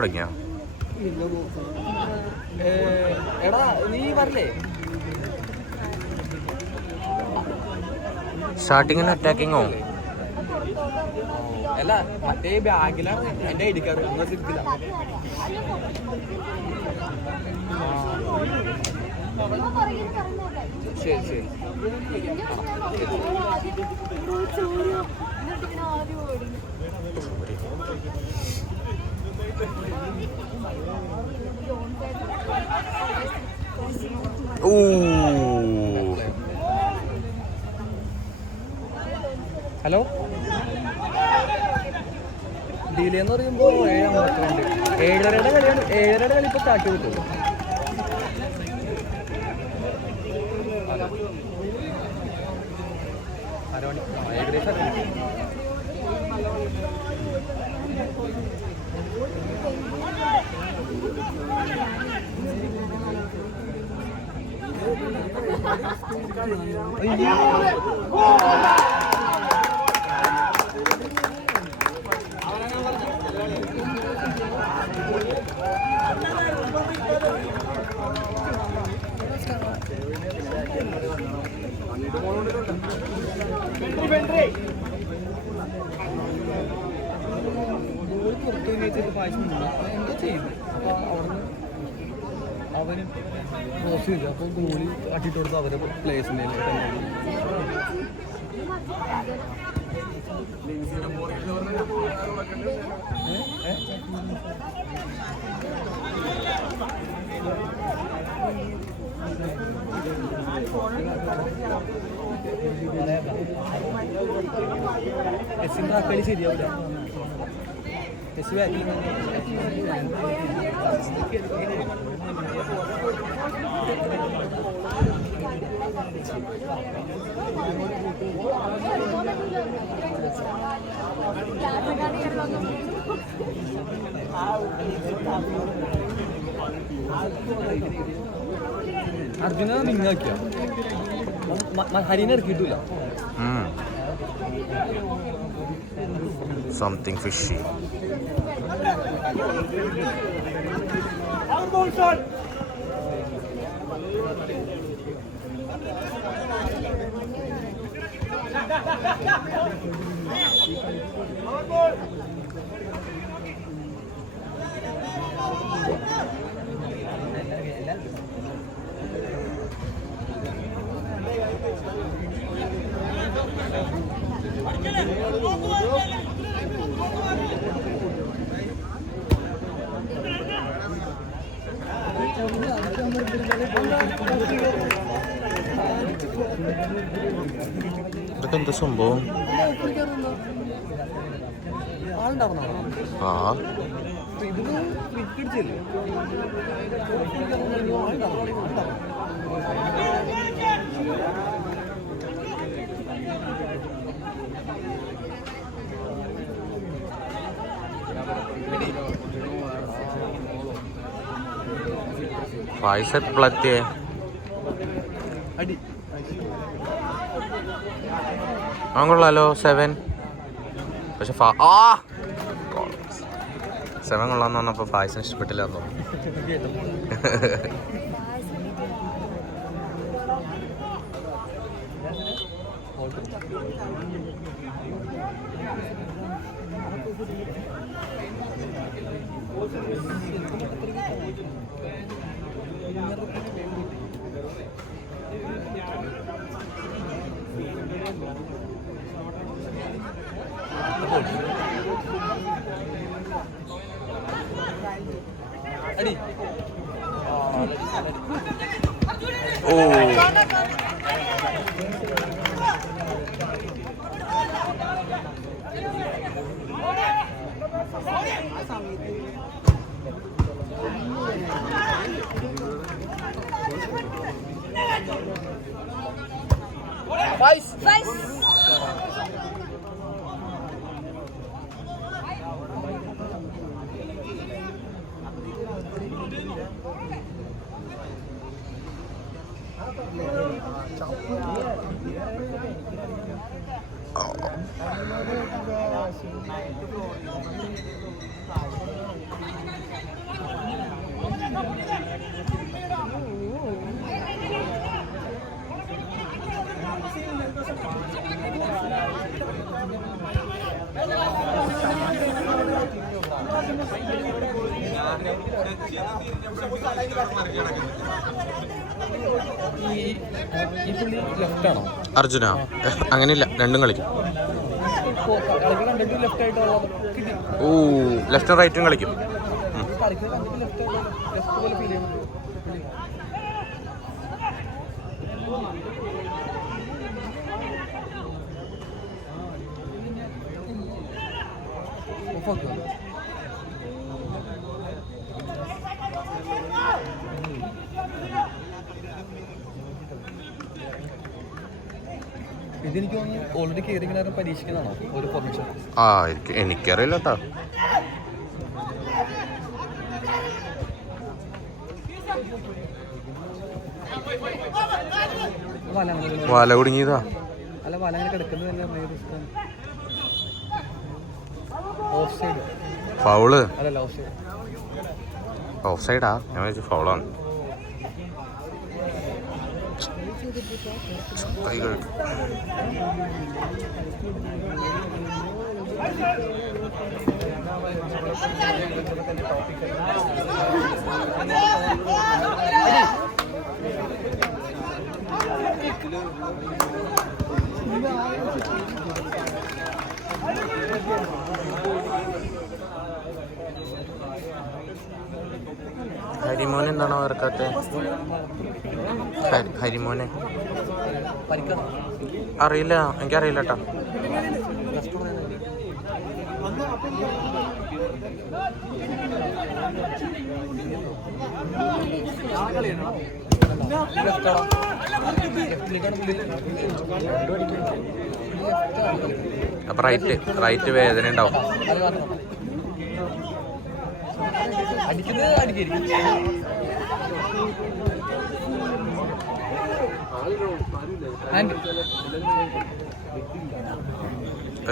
തുടങ്ങിയ എടാ നീ പറഞ്ഞേ സ്റ്റാർട്ടിങ്ങിന് അറ്റാക്കിങ്ങോ അല്ല മറ്റേ ബാഗിലാണ് എൻ്റെ ഐ ഡി കാർഡ് അങ്ങനെ തിരിച്ചില്ല. ശരി ശരി ഹലോ ഡിലേ എന്ന് പറയുമ്പോൾ 7:52 7:30 കളിയാണ്. 7:30 കളി ഇപ്പോൾ സ്റ്റാർട്ട് ചെയ്തിട്ടുള്ളൂ. അരമണി ഏകദേശം എന്താ ചെയ്യുന്നത്? അപ്പോൾ അവിടുന്ന് അവന് ക്രോസ് ചെയ്തു. അപ്പോൾ ഗോളി അട്ടിട്ട് കൊടുത്ത് അവരെ പ്ലേസിൻ്റെ എസിൻ്റെ കളി ശരിയാവില്ല. എസ് ബാക്കിൽ അർജുന നിങ്ങാക്കിയ ഹരിനെ ഇറക്കിയിട്ടില്ല. Something fishy. ഇതൊക്കെ എന്താ സംഭവം? ആ പൈസ എപ്പോഴെത്തിയേ? ആ കൊള്ളാലോ 7. പക്ഷെ 7 കൊള്ളാന്ന് പറഞ്ഞപ്പോൾ ഫായ്സിന് ഇഷ്ടപ്പെട്ടില്ല എന്ന് തോന്നുന്നു. അടി ഓ ഈ പുള്ളി ലെഫ്റ്റാണോ? അർജുന അങ്ങനെയില്ല, രണ്ടും കളിക്കും. ലെഫ്റ്റ് ആയിട്ടോ ഓ, ലെഫ്റ്റും റൈറ്റും കളിക്കും. ലെഫ്റ്റ് പോലെ ഫീൽ ചെയ്യണം. ഇതെനിക്ക് തോന്നുന്നു ഓൾറെഡി കയറിങ്ങനെ പരീക്ഷിക്കുന്നതാണോ ഒരു ഫോർമേഷൻ? ആ, എനിക്കറിയില്ല കേട്ടോ. വല കുടുങ്ങിയതാ. അല്ല, വല അങ്ങനെ കിടക്കുന്നത് ഓഫ് സൈഡ്. ഫൗള്? അല്ലല്ല, ഓഫ് സൈഡ്. ഓഫ് സൈഡാ? ഞാൻ വെച്ചു ഫൗളാണ്. കൈ കഴുകും. ഹരിമോൻ എന്താണോ ഇറക്കാത്ത? ഹരിമോനെ അറിയില്ല, എനിക്കറിയില്ല കേട്ടോ. അപ്പൊ റൈറ്റ് വേദന ഉണ്ടാവും.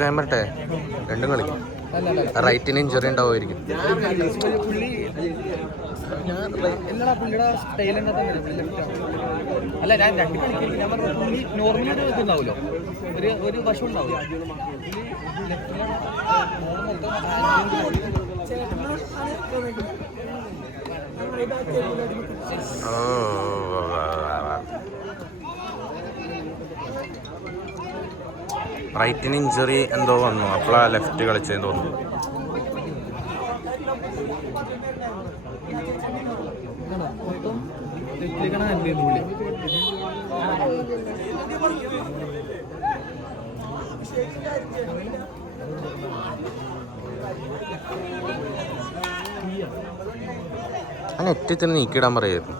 ഞാൻ പറട്ടെ, രണ്ടും കളിക്കും. റൈറ്റിന് ഇഞ്ചുറി ഉണ്ടാവുമായിരിക്കും. അല്ല, ഞാൻ രണ്ട് കളിക്കും. ഞാൻ പറഞ്ഞു പുള്ളി നോർമലി ഒരു ഇതുണ്ടാവുമല്ലോ, ഒരു വശം ഉണ്ടാവില്ല. റൈറ്റിന് ഇഞ്ചുറി എന്തോ വന്നു, അപ്പോഴാ ലെഫ്റ്റ് കളിച്ചതെന്ന് തോന്നുന്നു. ആ നെറ്റ് തന്നെ നീക്കിയിടാൻ പറയായിരുന്നു.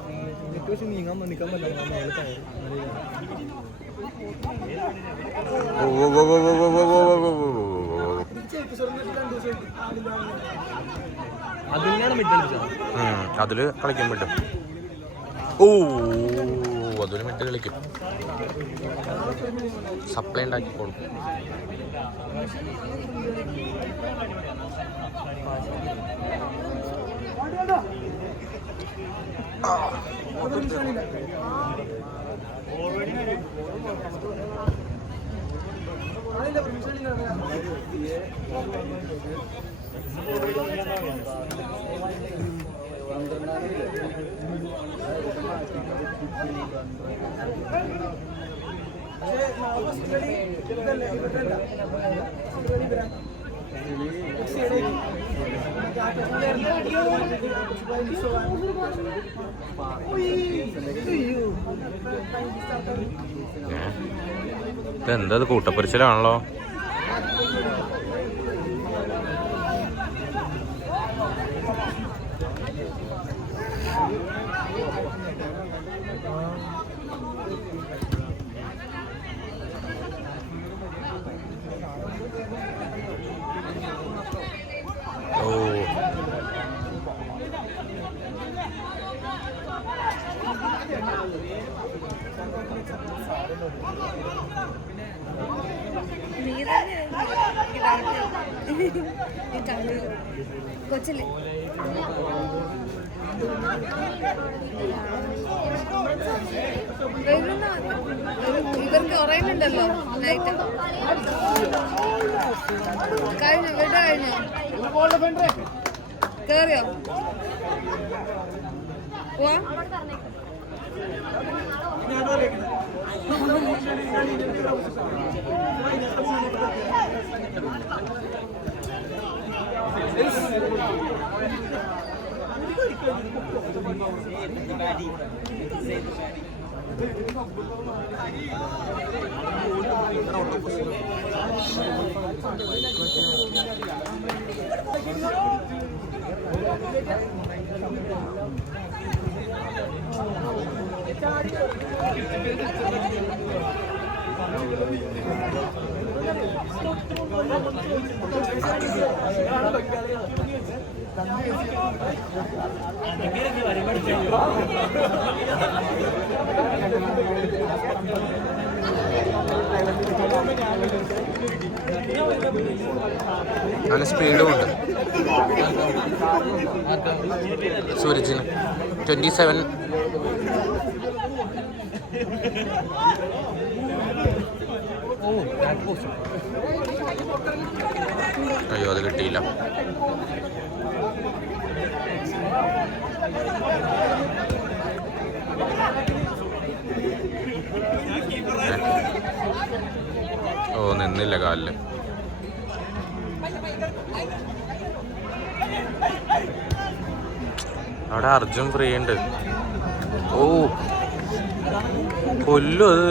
അതില് കളിക്കാൻ പറ്റും. ഓ, അതില് മിഡ് കളിക്കും. സപ്ലൈ ഉണ്ടാക്കിക്കോളും. ഇതെന്താ കൂട്ടപ്പരിച്ചിലാണല്ലോ. കൊച്ചില് ഇവർക്ക് ഉറയുന്നുണ്ടല്ലോ നൈറ്റ്. കഴിഞ്ഞു വീട്ട കഴിഞ്ഞു. കേറിയോ? പോവാ? അവന് സ്പീഡും ഉണ്ട്. സൂരജിന് 27. അയ്യോ അത് കിട്ടിയില്ല. ഓ നിന്നില്ല കാലില്. അവിടെ അർജുൻ ഫ്രീ ഉണ്ട്. ഓ കൊല്ലും അത്.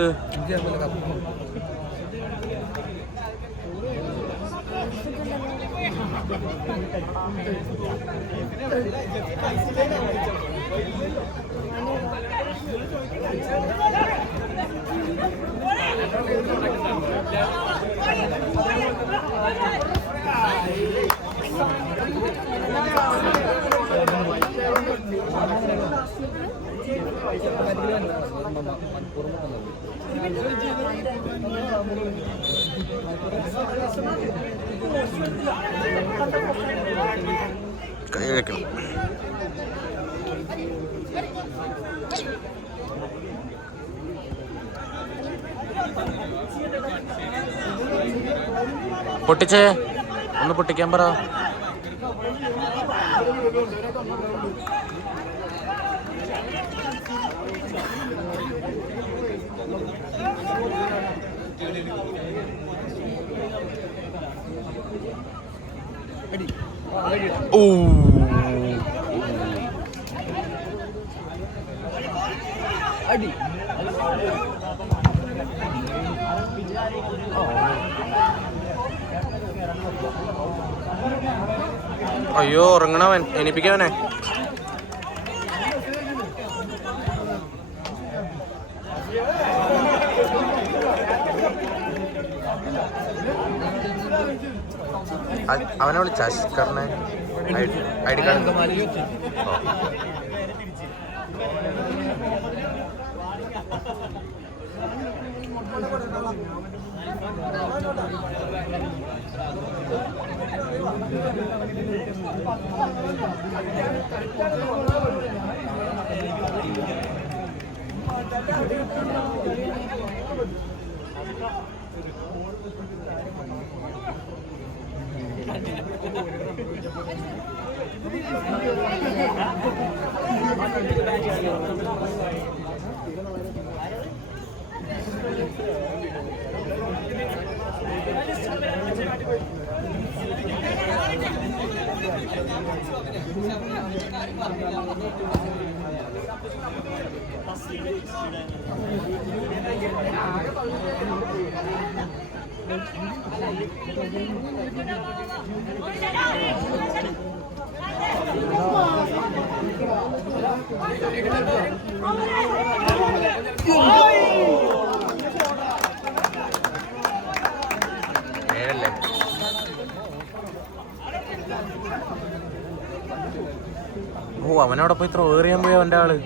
കൈ വെക്കണം. പൊട്ടിച്ചേ, ഒന്ന് പൊട്ടിക്കാൻ പറ. ഓ അടി. അയ്യോ ഉറങ്ങണവൻ, എണീപ്പിക്കവനെ. അവനെ വിളിച്ച അഷ്കറിനെ ഐ ഡി കാർഡ്. ഓ അവനവിടെ പോയി ത്രോ എറിയാൻ പോയി അവൻ്റെ ആള്.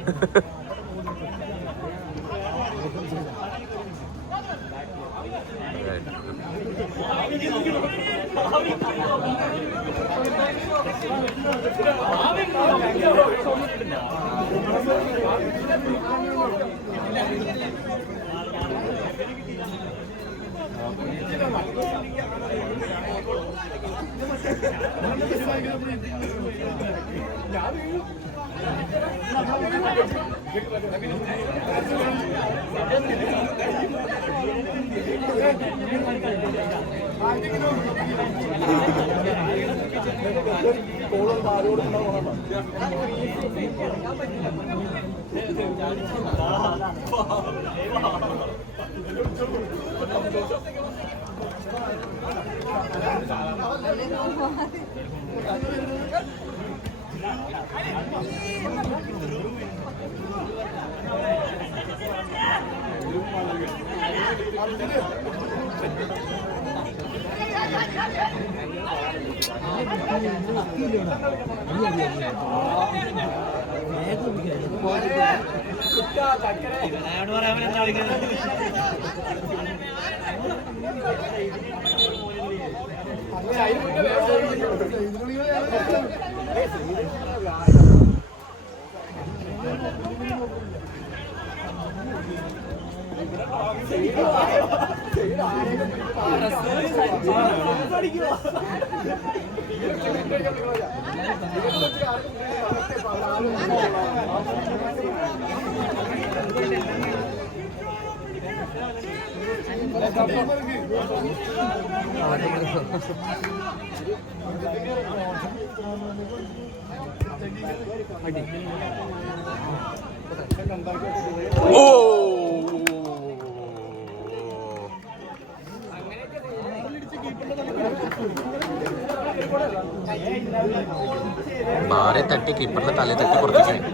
ബാറെ തട്ടി കീപ്പറിന്റെ തലേ തട്ടി പുറത്തേക്ക്.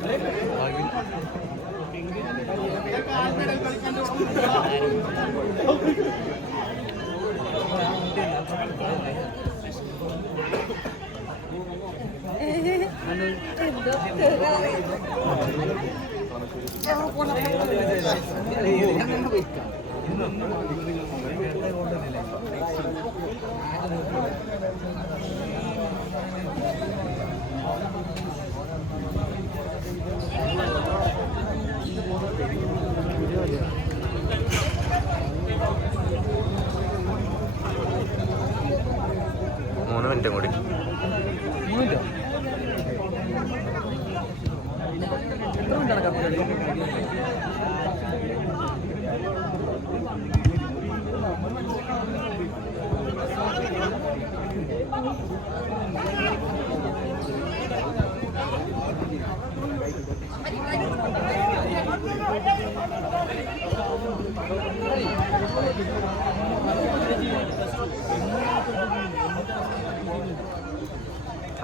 മൂന്ന് മിനിറ്റും കൂടി.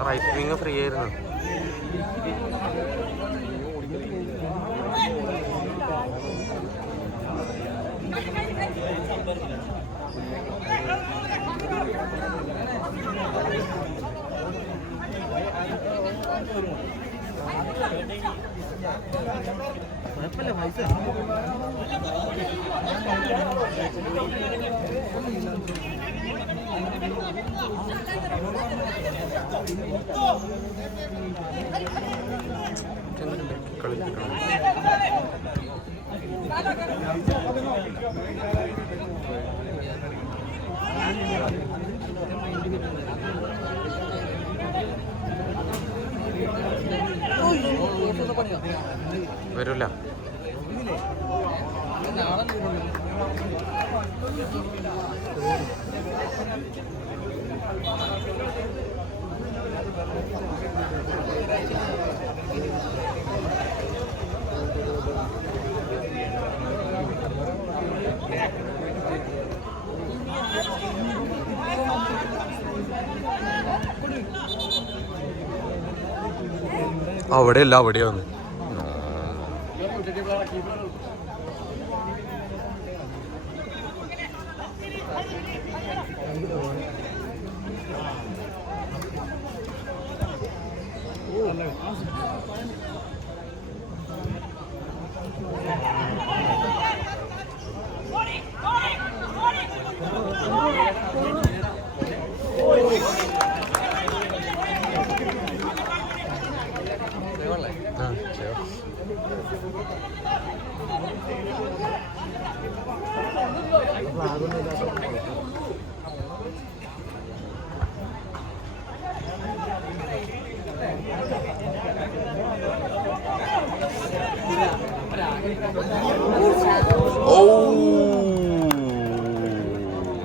റൈറ്റ് വിങ് ഫ്രീ ആയിരുന്നു. വരൂല. അവിടെയല്ല, അവിടെയാണ്. സേവല്ലേ? ഓ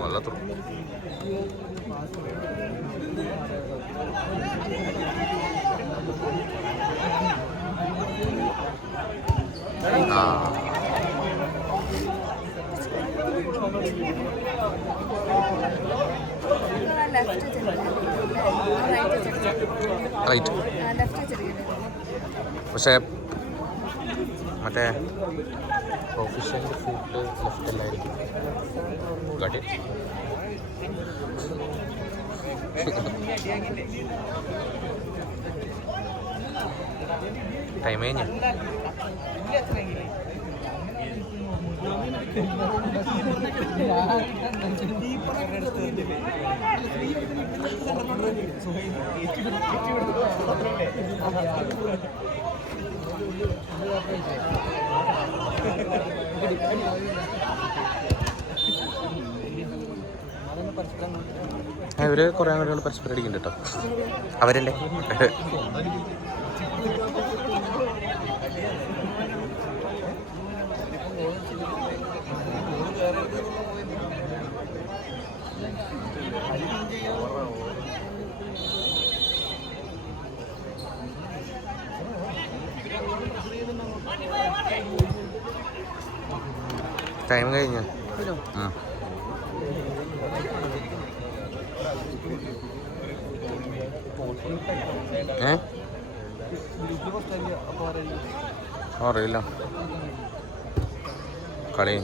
നല്ല ത്രൂ. റൈറ്റ്. പക്ഷേ മറ്റേ ഒഫീഷ്യലിൻ്റെ ഫുഡ് ലെഫ്റ്റ് അല്ലായിരിക്കും. Got it. ടൈം കഴിഞ്ഞു. ഇവര് കുറേ ആളുകൾ പരസ്പരം അടിക്കുന്നുണ്ട് കേട്ടോ. അവരല്ലേ ടൈം കഴിഞ്ഞു. അറിയില്ല കളി